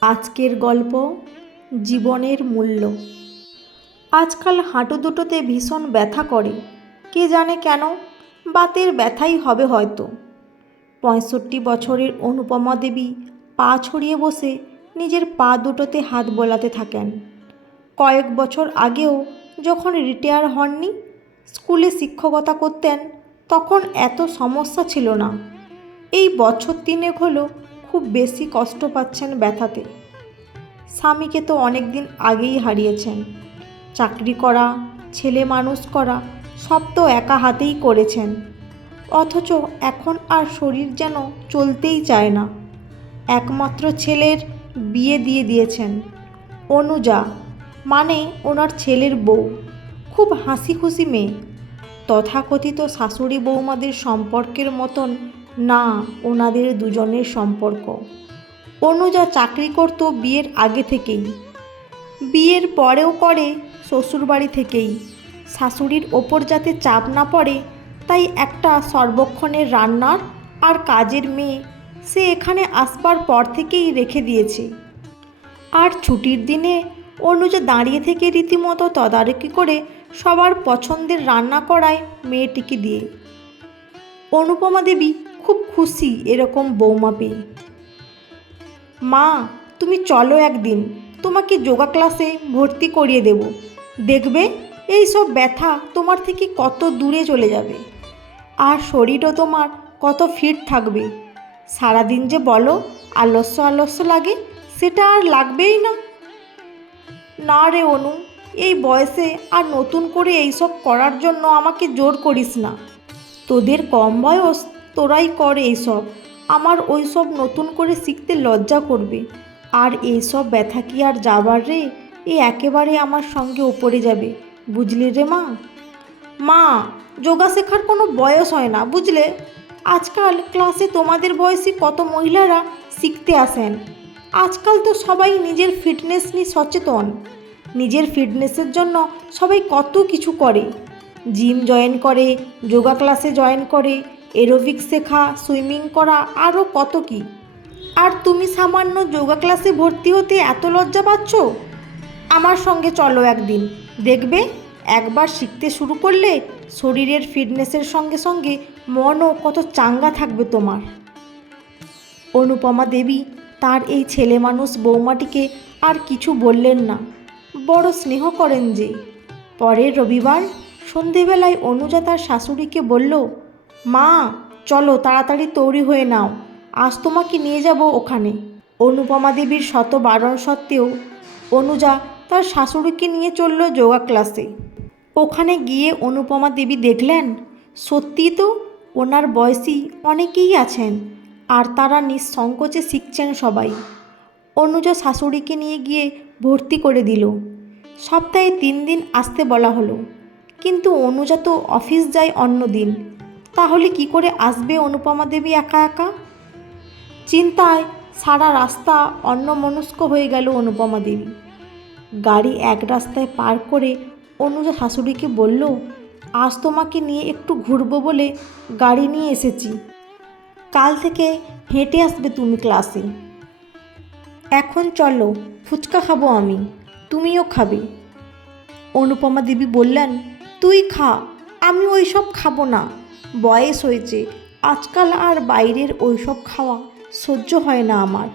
আজকের গল্প জীবনের মূল্য। আজকাল হাঁটু দুটোতে ভীষণ ব্যথা করে। কে জানে কেন? বাতের ব্যথাই হবে হয়তো। পঁয়ষট্টি বছরের অনুপমা দেবী পা ছড়িয়ে বসে নিজের পা দুটোতে হাত বোলাতে থাকেন। কয়েক বছর আগেও যখন রিটায়ার হননি, স্কুলে শিক্ষকতা করতেন, তখন এত সমস্যা ছিল না। এই বছর তিনেক হলো খুব বেশি কষ্ট পাচ্ছেন ব্যথাতে। স্বামীকে তো অনেক দিন আগেই হারিয়েছেন। চাকরি করা, ছেলে মানুষ করা, সব তো একা হাতেই করেছেন। অথচ এখন আর শরীর যেন চলতেই চায় না। একমাত্র ছেলের বিয়ে দিয়ে দিয়েছেন। অনুজা মানে ওনার ছেলের বউ। খুব হাসি খুশি মেয়ে। তথাকথিত শাশুড়ি বৌমাদের সম্পর্কের মতন না, ওনাদের দুজনের সম্পর্ক। অনুজা চাকরি করত বিয়ের আগে থেকেই। বিয়ের পরেও করে শ্বশুরবাড়ি থেকেই। শাশুড়ির ওপর যাতে চাপ না পড়ে, তাই একটা সর্বক্ষণের রান্নার আর কাজের মেয়ে সে এখানে আসবার পর থেকেই রেখে দিয়েছে। আর ছুটির দিনে অনুজা দাঁড়িয়ে থেকে রীতিমতো তদারকি করে সবার পছন্দের রান্না করায় মেয়েটিকে দিয়ে। অনুপমা দেবী খুশি এরকম বৌমা পেয়ে। মা, তুমি চলো একদিন, তোমাকে যোগা ক্লাসে ভর্তি করিয়ে দেব। দেখবে, এই সব ব্যথা তোমার থেকে কত দূরে চলে যাবে। আর শরীরও তোমার কত ফিট থাকবে। সারাদিন যে বলো, আলস্য আলস্য লাগে, সেটা আর লাগবেই না। না রে অনু, এই বয়সে আর নতুন করে এইসব করার জন্য আমাকে জোর করিস না। তোদের কম বয়স তোরাই কর এইসব। আমার ওই সব নতুন করে শিখতে লজ্জা করবে। আর এইসব ব্যথা কি আর যাবার রে? এ একেবারে আমার সঙ্গে ওপরে যাবে। বুঝলি রে মা? মা, যোগা শেখার কোনো বয়স হয় না, বুঝলে? আজকাল ক্লাসে তোমাদের বয়সী কত মহিলারা শিখতে আসেন। আজকাল তো সবাই নিজের ফিটনেস নিয়ে সচেতন। নিজের ফিটনেসের জন্য সবাই কত কিছু করে। জিম জয়েন করে, যোগা ক্লাসে জয়েন করে এরোবিক শেখা, সুইমিং করা আরও কত কি? আর তুমি সামান্য যোগা ক্লাসে ভর্তি হতে এত লজ্জা পাচ্ছ? আমার সঙ্গে চলো একদিন। দেখবে, একবার শিখতে শুরু করলে শরীরের ফিটনেসের সঙ্গে সঙ্গে মনও কত চাঙ্গা থাকবে তোমার। অনুপমা দেবী, তার এই ছেলে মানুষ বৌমাটিকে আর কিছু বললেন না। বড় স্নেহ করেন যে। পরের রবিবার সন্ধেবেলায় অনুজা তার শাশুড়িকে বলল মা, চলো তাড়াতাড়ি তৈরি হয়ে নাও। আজ তোমাকে নিয়ে যাব ওখানে। অনুপমা দেবীর শত বারণ সত্ত্বেও অনুজা তার শাশুড়িকে নিয়ে চলল যোগা ক্লাসে ওখানে গিয়ে অনুপমা দেবী দেখলেন সত্যি তো ওনার বয়সী অনেকেই আছেন, আর তারা নিঃসংকোচে শিখছেন সবাই। অনুজা শাশুড়িকে নিয়ে গিয়ে ভর্তি করে দিল। সপ্তাহে তিন দিন আসতে বলা হলো। কিন্তু অনুজা তো অফিস যায় অন্য দিন। তাহলে কি করে আসবে অনুপমা দেবী একা একা? চিন্তায় সারা রাস্তা অন্যমনস্ক হয়ে গেল অনুপমা দেবী। গাড়ি এক রাস্তায় পার করে অনুজা শাশুড়িকে বলল, আজ তোমাকে নিয়ে একটু ঘুরবো বলে গাড়ি নিয়ে এসেছি। কাল থেকে হেঁটে আসবে তুমি ক্লাসে। এখন চলো, ফুচকা খাব আমি, তুমিও খাবে। অনুপমা দেবী বললেন, তুই খা, আমি ওই সব খাব না। বয়স হয়েছে, আজকাল আর বাইরের ওই সব খাওয়া সহ্য হয় না আমার।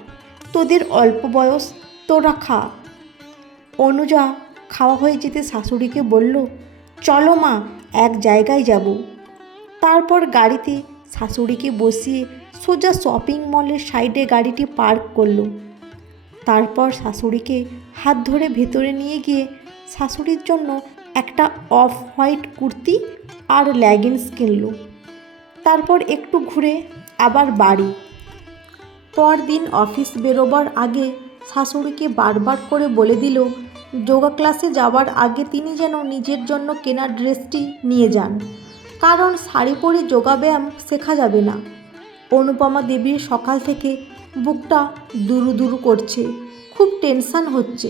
তোদের অল্প বয়স, তোরা খা। অনুজা খাওয়া হয়ে যেতে শাশুড়িকে বলল, চলো মা, এক জায়গায় যাব। তারপর গাড়িতে শাশুড়িকে বসিয়ে সোজা শপিং মলের সাইডে গাড়িটি পার্ক করল। তারপর শাশুড়িকে হাত ধরে ভেতরে নিয়ে গিয়ে শাশুড়ির জন্য একটা অফ হোয়াইট কুর্তি আর লেগিংস কিনলো। তারপর একটু ঘুরে আবার বাড়ি। পরদিন অফিস বেরোবার আগে শাশুড়িকে বারবার করে বলে দিল, যোগা ক্লাসে যাওয়ার আগে তিনি যেন নিজের জন্য কেনা ড্রেসটি নিয়ে যান। কারণ শাড়ি পরে যোগা ব্যায়াম শেখা যাবে না। অনুপমা দেবীর সকাল থেকে বুকটা দুরু দুরু করছে, খুব টেনশান হচ্ছে।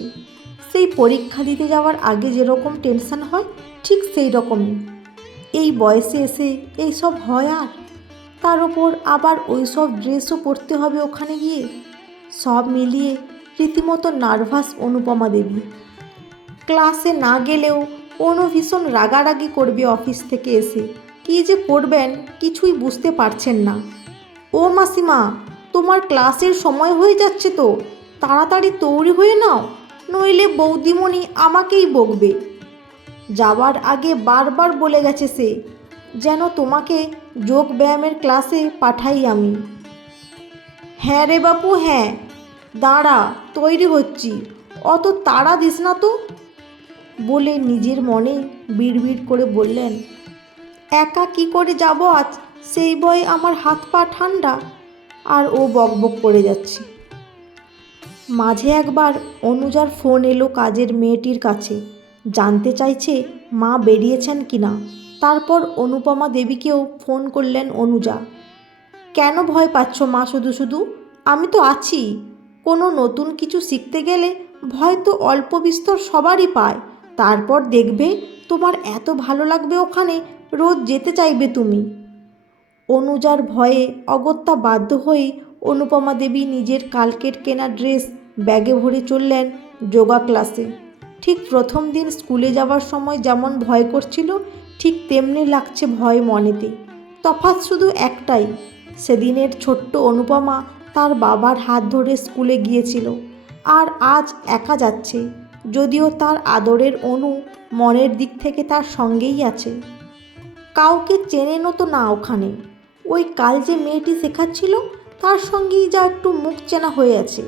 সেই পরীক্ষা দিতে যাওয়ার আগে যেরকম টেনশান হয়, ঠিক সেই রকমই এই বয়সে এসে এই সব হয় আর? তার ওপর আবার ওই সব ড্রেসও পরতে হবে ওখানে গিয়ে? সব মিলিয়ে রীতিমতো নার্ভাস অনুপমা দেবী। ক্লাসে না গেলেও অনু ভীষণ রাগারাগি করবে অফিস থেকে এসে। কী যে করবেন, কিছুই বুঝতে পারছেন না। ও মাসিমা, তোমার ক্লাসের সময় হয়ে যাচ্ছে তো। তাড়াতাড়ি তৈরি হয়ে নাও। নইলে বৌদিমণি আমাকেই বকবে। যাবার আগে বারবার বলে গেছে সে, যেন তোমাকে যোগ ব্যায়ামের ক্লাসে পাঠাই আমি। হ্যাঁ রে বাপু হ্যাঁ দাঁড়া, তৈরি হচ্ছি। অত তাড়া দিস না তো? বলে নিজের মনে বিড়বিড় করে বললেন, একা কি করে যাব আজ? সেই ভয়ে আমার হাত পা ঠান্ডা আর ও বকবক করে যাচ্ছে। মাঝে একবার অনুজার ফোন এলো কাজের মেয়েটির কাছে। জানতে চাইছে মা বেরিয়েছেন কি না। তারপর অনুপমা দেবীকেও ফোন করলেন অনুজা। কেন ভয় পাচ্ছ মা শুধু শুধু? আমি তো আছি। কোনো নতুন কিছু শিখতে গেলে ভয় তো অল্প বিস্তর সবারই পায়। তারপর দেখবে তোমার এত ভালো লাগবে ওখানে, রোজ যেতে চাইবে তুমি। অনুজার ভয়ে অগত্যা বাধ্য হয়ে অনুপমা দেবী নিজের কালকের কেনা ড্রেস ব্যাগে ভরে চললেন যোগা ক্লাসে। ঠিক প্রথম দিন স্কুলে যাওয়ার সময় যেমন ভয় করছিল, ঠিক তেমনি লাগছে ভয় মনেতে। তফাৎ শুধু একটাই, সেদিনের ছোট্ট অনুপমা তার বাবার হাত ধরে স্কুলে গিয়েছিল। আর আজ একা যাচ্ছে, যদিও তার আদরের অনু মনের দিক থেকে তার সঙ্গেই আছে। কাউকে চেনেনও তো না ওখানে। ওই কাল যে মেয়েটি শেখাচ্ছিল তার সঙ্গেই যা একটু মুখ চেনা হয়ে আছে।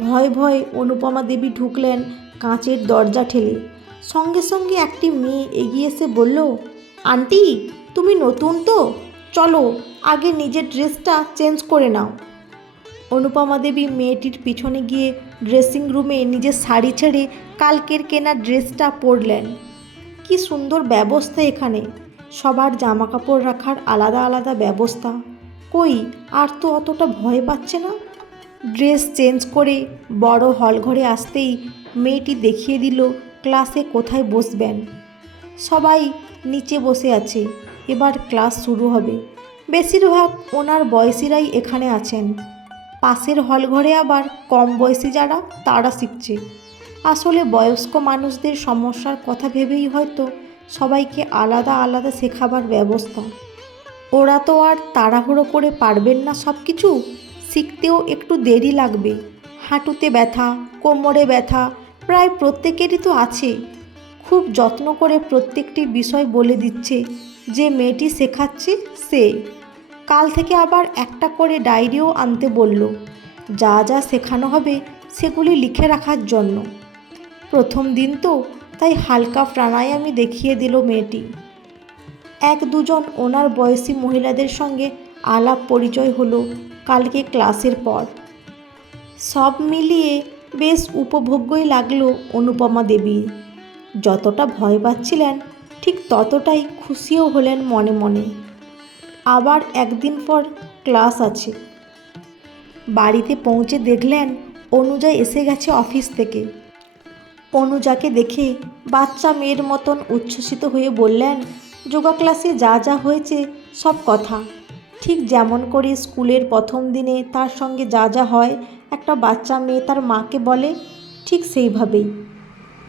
ভয় ভয় অনুপমা দেবী ঢুকলেন কাঁচের দরজা ঠেলে। সঙ্গে সঙ্গে একটি মেয়ে এগিয়ে এসে বলল, আন্টি, তুমি নতুন তো? চলো, আগে নিজের ড্রেসটা চেঞ্জ করে নাও। অনুপমা দেবী মেয়েটির পিছনে গিয়ে ড্রেসিং রুমে নিজের শাড়ি ছেড়ে কালকের কেনা ড্রেসটা পরলেন। কি সুন্দর ব্যবস্থা এখানে। সবার জামা কাপড় রাখার আলাদা আলাদা ব্যবস্থা। কই? আর তো অতটা ভয় পাচ্ছে না? ড্রেস চেঞ্জ করে বড় হল ঘরে আসতেই মেয়েটি দেখিয়ে দিল, ক্লাসে কোথায় বসবেন? সবাই নিচে বসে আছে, এবার ক্লাস শুরু হবে। বেশিরভাগ ওনার বয়সীরাই এখানে আছেন। পাশের হল ঘরে আবার কম বয়সী যারা, তারা শিখছে। আসলে বয়স্ক মানুষদের সমস্যার কথা ভেবেই হয়তো সবাইকে আলাদা আলাদা শেখাবার ব্যবস্থা। ওরা তো আর তাড়াহুড়ো করে পারবেন না সব কিছু শিখতেও একটু দেরি লাগবে। হাঁটুতে ব্যথা, কোমরে ব্যথা, প্রায় প্রত্যেকেরই তো আছে। খুব যত্ন করে প্রত্যেকটি বিষয় বলে দিচ্ছে, যে মেয়েটি শেখাচ্ছে সে। কাল থেকে আবার একটা করে ডায়েরিও আনতে বলল। যা যা শেখানো হবে সেগুলি লিখে রাখার জন্য। প্রথম দিন তো, তাই হালকা প্রাণায়ামই দেখিয়ে দিল মেয়েটি। এক দুজন ওনার বয়সী মহিলাদের সঙ্গে আলাপ পরিচয় হলো কালকে ক্লাসের পর। সব মিলিয়ে বেশ উপভোগ্যই লাগল অনুপমা দেবী। যতটা ভয় পাচ্ছিলেন, ঠিক ততটাই খুশিও হলেন মনে মনে। আবার একদিন পর ক্লাস আছে। বাড়িতে পৌঁছে দেখলেন অনুজা এসে গেছে অফিস থেকে। অনুজাকে দেখে বাচ্চা মেয়ের মতন উচ্ছ্বসিত হয়ে বললেন যোগা ক্লাসে যা যা হয়েছে সব কথা। ঠিক যেমন করে স্কুলের প্রথম দিনে তার সঙ্গে যা যা হয় একটা বাচ্চা মেয়ে তার মাকে বলে, ঠিক সেইভাবেই।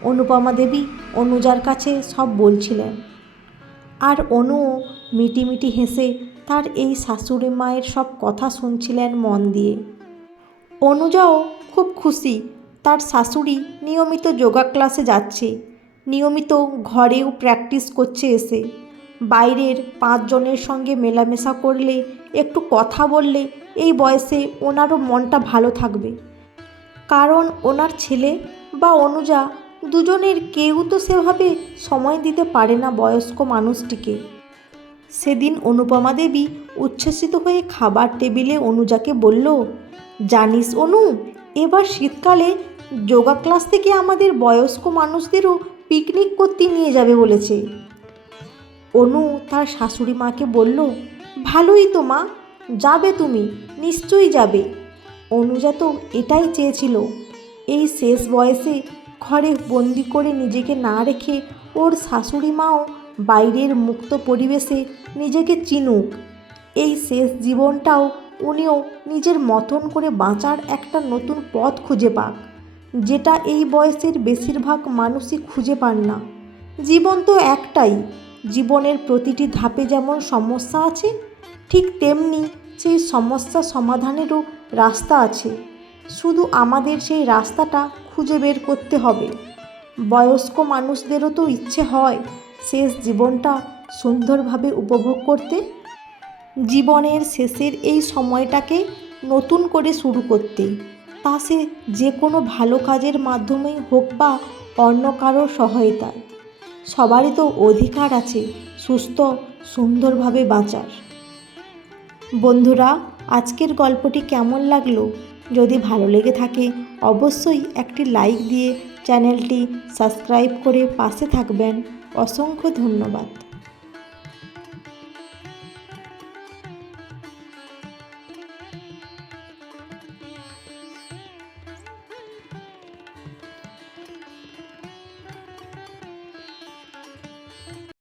অনুপমা দেবী অনুজার কাছে সব বলছিলেন। আর অনুও মিটিমিটি হেসে তার এই শাশুড়ি মায়ের সব কথা শুনছিলেন মন দিয়ে। অনুজাও খুব খুশি, তার শাশুড়ি নিয়মিত যোগা ক্লাসে যাচ্ছে, নিয়মিত ঘরেও প্র্যাকটিস করছে এসে। বাইরের পাঁচজনের সঙ্গে মেলামেশা করলে, একটু কথা বললে এই বয়সে ওনারও মনটা ভালো থাকবে। কারণ ওনার ছেলে বা অনুজা দুজনের কেউ তো সেভাবে সময় দিতে পারে না বয়স্ক মানুষটিকে। সেদিন অনুপমা দেবী উচ্ছ্বসিত হয়ে খাবার টেবিলে অনুজাকে বলল, জানিস অনু, এবার শীতকালে যোগা ক্লাস থেকে আমাদের বয়স্ক মানুষদেরও পিকনিক করতে নিয়ে যাবে বলেছে। অনু তার শাশুড়ি মাকে বলল, ভালোই তো মা, যাবে তুমি, নিশ্চয়ই যাবে। অনুজা তো এটাই চেয়েছিল, এই শেষ বয়সে ঘরে বন্দি করে নিজেকে না রেখে ওর শাশুড়ি মাও বাইরের মুক্ত পরিবেশে নিজেকে চিনুক। এই শেষ জীবনটাও উনিও নিজের মতন করে বাঁচার একটা নতুন পথ খুঁজে পাক, যেটা এই বয়সের বেশিরভাগ মানুষই খুঁজে পান না। জীবন তো একটাই জীবনের প্রতিটি ধাপে যেমন সমস্যা আছে, ঠিক তেমনি সেই সমস্যা সমাধানেরও রাস্তা আছে। শুধু আমাদের সেই রাস্তাটা খুঁজে বের করতে হবে। বয়স্ক মানুষদেরও তো ইচ্ছে হয় শেষ জীবনটা সুন্দরভাবে উপভোগ করতে। জীবনের শেষের এই সময়টাকে নতুন করে শুরু করতে। তা সে যে কোনো ভালো কাজের মাধ্যমেই হোক বা অন্য কারোর সহায়তায়। সবারই তো অধিকার আছে সুস্থ, সুন্দরভাবে বাঁচার। বন্ধুরা, আজকের গল্পটি কেমন লাগল? যদি ভালো লেগে থাকে, অবশ্যই একটি লাইক দিয়ে চ্যানেলটি সাবস্ক্রাইব করে পাশে থাকবেন। অসংখ্য ধন্যবাদ।